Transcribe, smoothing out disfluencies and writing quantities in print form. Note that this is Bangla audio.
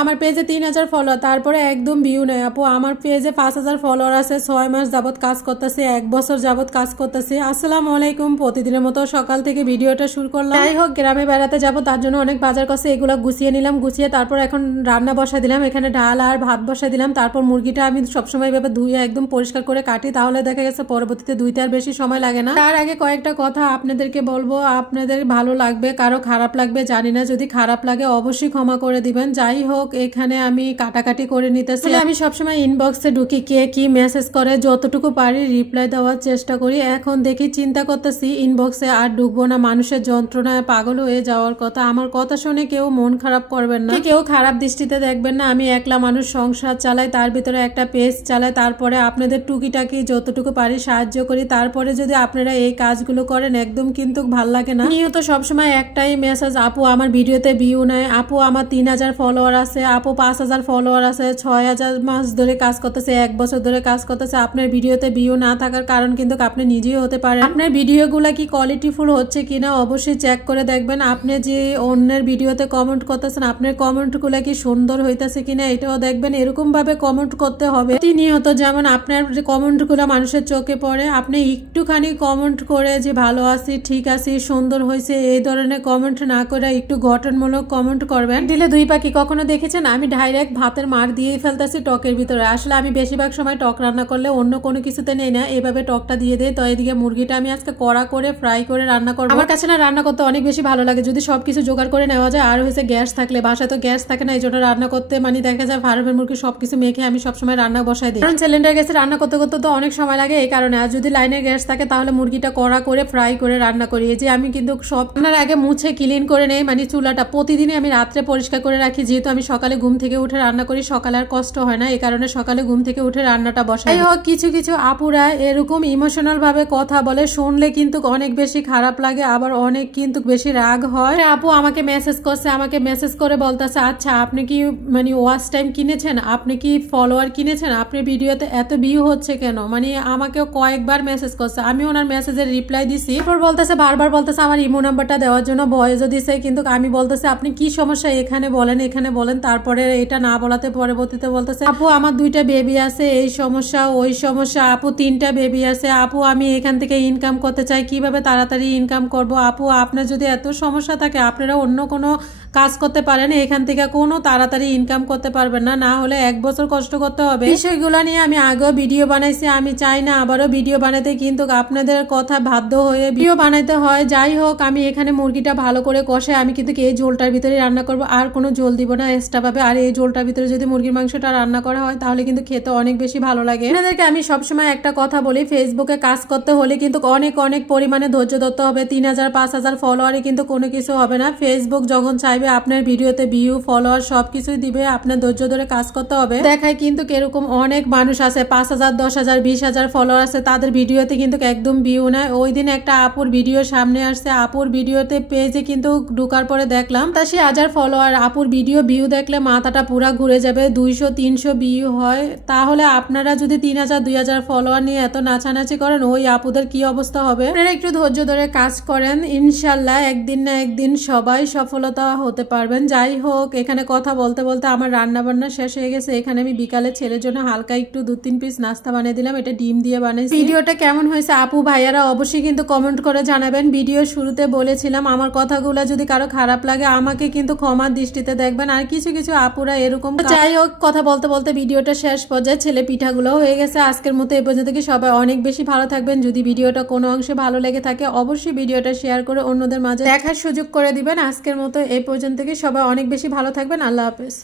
আমার পেজে 3000 ফলোয়ার, তারপরে একদম ভিউ নেই। আপু আমার পেজে 5000 ফলোয়ার আছে, 6 মাস যাবত কাজ করতেছি, 1 বছর যাবত কাজ করতেছি। আসসালামু আলাইকুম। প্রতিদিনের মতো সকাল থেকে ভিডিওটা শুরু করলাম। যাই হোক, গ্রামে বেড়াতে যাবো, তার জন্য অনেক বাজার করছে, এগুলো গুছিয়ে নিলাম। গুছিয়ে তারপর এখন রান্না বসা দিলাম, এখানে ডাল আর ভাত বসা দিলাম। তারপর মুরগিটা আমি সবসময় এভাবে ধুয়ে একদম পরিষ্কার করে কাটি, তাহলে দেখা গেছে পরবর্তীতে ধুইতে আর বেশি সময় লাগে না। তার আগে কয়েকটা কথা আপনাদেরকে বলবো, আপনাদের ভালো লাগবে কারো খারাপ লাগবে জানি না, যদি খারাপ লাগে অবশ্যই ক্ষমা করে দিবেন। যাই হোক, এখানে আমি কাটাকাটি করে নিতেছি। আমি সবসময় ইনবক্সে ঢুকি, কে কি মেসেজ করে যতটুকু পারি রিপ্লাই দেওয়ার চেষ্টা করি। এখন দেখি চিন্তা করতেছি ইনবক্সে আর ঢুকবো না, মানুষের যন্ত্রণায় পাগল হয়ে যাওয়ার কথা। আমার কথা শুনে কেউ মন খারাপ করবেন না, কেউ খারাপ দৃষ্টিতে দেখবেন না। আমি একলা মানুষ, সংসার চালাই, তার ভিতরে একটা পেজ চালাই, তারপরে আপনাদের টুকিটাকি যতটুকু পারি সাহায্য করি। তারপরে যদি আপনারা এই কাজগুলো করেন একদম কিন্তু ভাল লাগে না। নিয়ত সবসময় একটাই মেসেজ, আপু আমার ভিডিওতে ভিউ নেয়, আপু আমার 3000 ফলোয়ার আছে, আপু 5000 ফলোয়ার আছে, 6000 মাস ধরে কাজ করতেছে, 1 বছর ধরে কাজ করতেছে। আপনার ভিডিওতে ভিউ না থাকার কারণ কিন্তু আপনি নিজেই হতে পারেন। আপনার ভিডিওগুলা কি কোয়ালিটিফুল হচ্ছে কিনা অবশ্যই চেক করে দেখবেন। আপনি যে অন্যের ভিডিওতে কমেন্ট করতেছেন, আপনার কমেন্টগুলা কি সুন্দর হইতেছে কিনা এটাও দেখবেন। এরকম ভাবে কমেন্ট করতে হবে প্রতিনিয়ত, যেমন আপনার যে কমেন্টগুলো মানুষের চোখে পড়ে। আপনি একটুখানি কমেন্ট করে যে ভালো আছি, ঠিক আছি, সুন্দর হয়েছে, এই ধরনের কমেন্ট না করে একটু গঠনমূলক কমেন্ট করবেন। দিলে দুই পাখি। কখনো দেখেছেন আমি ডাইরেক্ট ভাতের মার দিয়ে ফেলতেছি টকের ভিতরে? আসলে আমি বেশিরভাগ সময় টক রান্না করলে অন্য কোনো কিছুতে নেই না, এভাবে টকটা দিয়ে দেয়। তো এদিকে মুরগিটা আমি আজকে কড়া করে ফ্রাই করে রান্না করবো। আমার কাছে না রান্না করতে অনেক বেশি ভালো লাগে যদি সবকিছু জোগাড় করে নেওয়া যায়। আর হয়েছে গ্যাস থাকলে, বাসায় তো গ্যাস থাকে না, এই জন্য রান্না করতে মানে দেখা যায় ফার্মের মুরগি সবকিছু মেখে আমি সবসময় রান্না বসাই দিই, কারণ সিলিন্ডার গ্যাসে রান্না করতে করতে তো অনেক সময় লাগে এই কারণে। আর যদি লাইনের গ্যাস থাকে তাহলে মুরগিটা কড়া করে ফ্রাই করে রান্না করি। এই যে আমি কিন্তু সব রান্নার আগে মুছে ক্লিন করে নেই, মানে চুলাটা প্রতিদিনই আমি রাত্রে পরিষ্কার করে রাখি, যেহেতু আমি সকালে ঘুম থেকে উঠে রান্না করি, সকালে আর কষ্ট হয় না, এই কারণে সকালে ঘুম থেকে উঠে রান্নাটা বসাই। যাই হোক, কিছু কিছু আপুরা এরকম ইমোশনাল ভাবে কথা বলে, শুনলে কিন্তু অনেক বেশি খারাপ লাগে, আবার অনেক কিন্তু বেশি রাগ হয়। আপু আমাকে মেসেজ করছে, আমাকে মেসেজ করে বলতেছে, আচ্ছা আপনি কি মানে ওয়াচ টাইম কিনেছেন, আপনি কি ফলোয়ার কিনেছেন, আপনি ভিডিওতে এত ভিউ হচ্ছে কেন? মানে আমাকেও কয়েকবার মেসেজ করছে, আমি ওনার মেসেজের রিপ্লাই দিছি। এরপর বলতেছে, বারবার বলতেছে আমার ইমো নাম্বারটা দেওয়ার জন্য, ভয়েসও দিছে, কিন্তু আমি বলতেছে আপনি কি সমস্যা এখানে বলেন, এখানে বলেন। তারপরে এটা না বলাতে পরবর্তীতে বলতেছে, আপু আমার 2টা বেবি আছে, এই সমস্যা ওই সমস্যা, আপু 3টা বেবি আছে, আপু আমি এখান থেকে ইনকাম করতে চাই, কিভাবে তাড়াতাড়ি ইনকাম করব? আপু আপনার যদি এত সমস্যা থাকে আপনারা অন্য কোনো কাজ করতে পারেন, এখান থেকে কোনো তাড়াতাড়ি ইনকাম করতে পারবেন না, না হলে 1 বছর কষ্ট করতে হবে। বিষয়গুলো নিয়ে আমি আগেও ভিডিও বানাইছি, আমি চাই না আবারও ভিডিও বানাতে, কিন্তু আপনাদের কথা বাধ্য হয়ে ভিডিও বানাইতে হয়। যাই হোক, আমি এখানে মুরগিটা ভালো করে কষে আমি কিন্তু এই ঝোলটার ভিতরে রান্না করব, আর কোনো ঝোল দিব না এক্সট্রা ভাবে। আর এই ঝোলটার ভিতরে যদি মুরগির মাংসটা রান্না করা হয় তাহলে কিন্তু খেতে অনেক বেশি ভালো লাগে। আপনাদেরকে আমি সবসময় একটা কথা বলি, ফেসবুকে কাজ করতে হলে কিন্তু অনেক অনেক পরিমাণে ধৈর্য ধরতে হবে। 3000 5000 ফলোয়ারে কিন্তু কোনো কিছু হবে না। ফেসবুক যখন চাইবে আপনার ভিডিওতে ভিউ ফলোয়ার সবকিছুই দিবে, আপনার ধৈর্য ধরে কাজ করতে হবে। দেখায় কিন্তু এরকম অনেক মানুষ আছে 5000 10000 20000 ফলোয়ার আছে, তাদের ভিডিওতে কিন্তু একদম ভিউ নেয়। ওই দিন একটা আপুর ভিডিও সামনে আসছে, আপুর ভিডিওতে পেজে কিন্তু ঢুকার পরে দেখলাম 80,000 ফলোয়ার। আপুর ভিডিও ভিউ দেখলে মাথাটা পুরা ঘুরে যাবে, 200-300 ভিউ হয়। তাহলে আপনারা যদি 3000 2000 ফলোয়ার নিয়ে এত নাচানাচি করেন, ওই আপুদের কি অবস্থা হবে? আপনারা একটু ধৈর্য ধরে কাজ করেন, ইনশাল্লাহ একদিন না একদিন সবাই সফলতা হতে পারবেন। যাই হোক, এখানে কথা বলতে বলতে আমার রান্না বান্না শেষ হয়ে গেছে। এখানে আমি বিকালে ছেলের জন্য হালকা একটু 2-3 পিস নাস্তা বানিয়ে দিলাম, এটা ডিম দিয়ে বানাইছি। ভিডিওটা কেমন হয়েছে আপু ভাইয়ারা অবশ্যই কিন্তু কমেন্ট করে জানাবেন। ভিডিও শুরুতে বলেছিলাম আমার কথাগুলো যদি কারো খারাপ লাগে আমাকে কিন্তু ক্ষমার দৃষ্টিতে দেখবেন। আর কিছু কিছু আপুরা এরকম। যাই হোক, কথা বলতে বলতে ভিডিওটা শেষ পর্যায়ে ছেলে পিঠাগুলো হয়ে গেছে। আজকের মতো এই পর্যন্ত, কি সবাই অনেক বেশি ভালো থাকবেন। যদি ভিডিওটা কোনো অংশে ভালো লেগে থাকে অবশ্যই ভিডিওটা শেয়ার করে অন্যদের মাঝে দেখার সুযোগ করে দিবেন। আজকের মতো এই পর্যন্ত, কি সবাই অনেক বেশি ভালো থাকবেন। আল্লাহ হাফেজ।